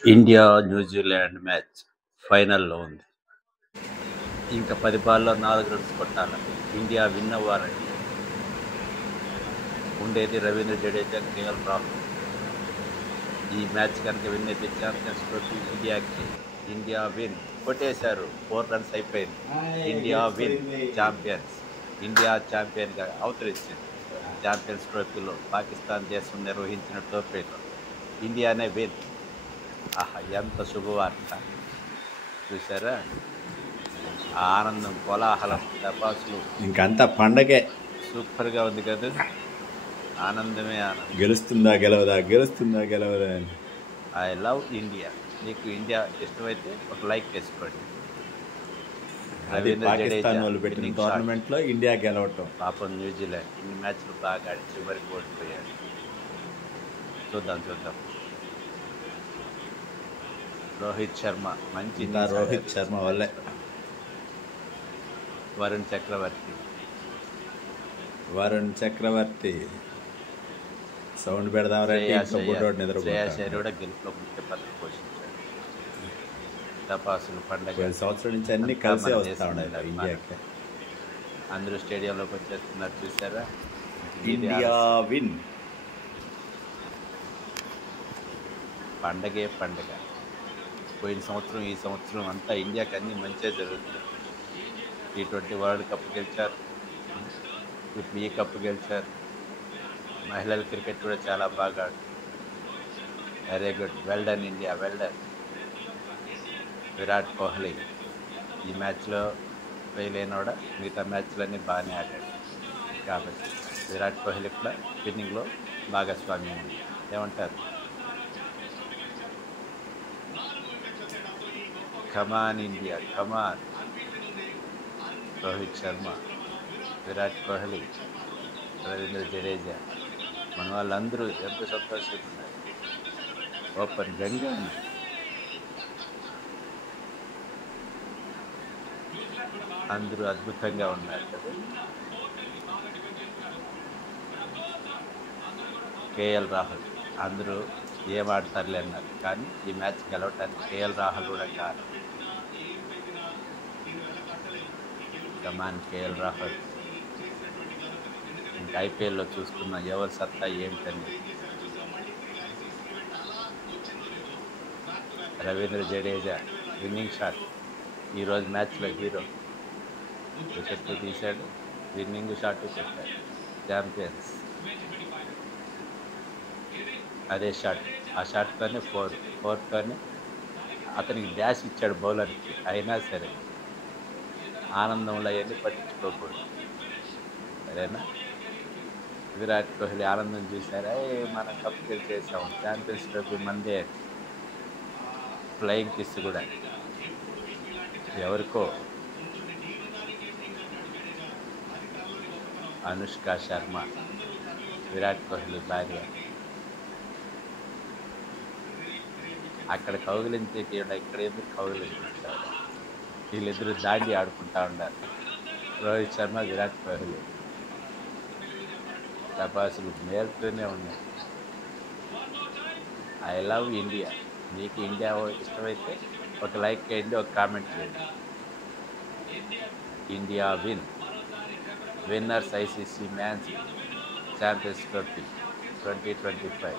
India New Zealand match ఫైనల్లో ఉంది. ఇంకా 10 బాల్లో 4 రన్స్ కొట్టాలి. ఇండియా విన్ అవ్వాలంటే ఉండేది రవీంద్ర జడేజా, కేఎల్ రాహుల్. ఈ మ్యాచ్ కనుక విన్ అయితే ఛాంపియన్స్ ట్రోఫీ ఇండియాకి. India win. కొట్టేశారు, 4 రన్స్ అయిపోయింది. India win, champions. ఇండియా ఛాంపియన్గా అవతరించింది. ఛాంపియన్స్ ట్రోఫీలో పాకిస్తాన్ దేశం నిర్వహించిన ట్రోఫీలో ఇండియానే విన్. ఆహా, ఎంత శుభవార్త చూసారా! ఆ ఆనందం, కోలాహలం, టపాసులు, ఇంకంతా పండగే. సూపర్గా ఉంది కదా. ఆనందమే ఆనందం. గెలుస్తుందా గెలవదా, గెలుస్తుందా గెలవదా అని. I love India. మీకు ఇండియా ఇష్టమైతే ఒక లైక్ వేసుకోండి. అది పాకిస్తాన్ వాళ్ళు పెట్టిన టోర్నమెంట్ లో ఇండియా గెలవటం. పాపం న్యూజిలాండ్ ఇన్ని మ్యాచ్లు బాగా ఆడి చివరికి ఓడిపోయాడు. చూద్దాం. రోహిత్ శర్మ మంచి. రోహిత్ శర్మ వల్లే. వరుణ్ చక్రవర్తి సౌండ్ పెడదాం. శ్రేయాశయ్యర్ కూడా గెలుపులో ముఖ్య పాత్ర పోషించాడు. టపాసులు పండగ సంవత్సరం నుంచి అన్ని కలిసే వస్తా ఉన్నాయి ఇండియాకి. అందరూ స్టేడియంలోకి వచ్చేస్తున్నారు, చూసారా. India win. పండగే పండగ. పోయిన సంవత్సరం ఈ సంవత్సరం అంతా ఇండియాకి అన్ని మంచిగా జరుగుతుంది. T20 వరల్డ్ కప్ గెలిచారు, ఇప్పుడు ఈ కప్ గెలిచారు. మహిళల క్రికెట్ కూడా చాలా బాగా ఆడుతుంది. Very good, well done India, well done. Virat Kohli ఈ మ్యాచ్లో ఫెయిల్ అయినా కూడా మిగతా మ్యాచ్లన్నీ బాగానే ఆడాడు. కాబట్టి విరాట్ కోహ్లీ కూడా విన్నింగ్లో భాగస్వామ్యం ఉంది. ఏమంటారు? కమాన్ ఇండియా, కమాన్. రోహిత్ శర్మ, విరాట్ కోహ్లీ, రవీంద్ర జడేజా, మన వాళ్ళందరూ ఎంత సంతోషంగా ఉన్నారు. ఓపెన్ గంగా ఉంది. అందరూ అద్భుతంగా ఉన్నారు కదా. కేఎల్ రాహుల్, అందరూ ఏం ఆడతారులే అన్నారు, కానీ ఈ మ్యాచ్ గెలవటానికి కేఎల్ రాహుల్ కూడా కారణం. కమాన్ కేఎల్ రాహుల్. ఇంకా ఐపీఎల్లో చూసుకున్న ఎవరి సత్తా ఏమిటని. రవీంద్ర జడేజా విన్నింగ్ షాట్, ఈరోజు మ్యాచ్లో హీరో. వికెట్లు తీశాడు, విన్నింగ్ షాట్ కొట్టాడు. ఛాంపియన్స్. అదే షాట్, ఆ షాట్తోనే ఫోర్తోనే అతనికి డ్యాష్ ఇచ్చాడు బౌలర్కి. అయినా సరే ఆనందంలో అవన్నీ పట్టించుకోకూడదు, సరేనా. విరాట్ కోహ్లీ ఆనందం చూసారా, మనం కప్ గెలిచేసాం, ఛాంపియన్స్ ట్రోఫీ మందే. ఫ్లయింగ్ కిస్ కూడా ఎవరికో. అనుష్క శర్మ, విరాట్ కోహ్లీ భార్య. అక్కడ కౌగిలించేటి ఇక్కడ ఎందుకు కౌగిలించారు? వీళ్ళిద్దరూ దాండి ఆడుకుంటా ఉన్నారు, రోహిత్ శర్మ, విరాట్ కోహ్లీ. టపాసులు మేలుతూనే ఉన్నాయి. I love India. మీకు ఇండియా ఇష్టమైతే ఒక లైక్ చేయండి, ఒక కామెంట్ చేయండి. India win. Winners ICC match champions trophy 2025.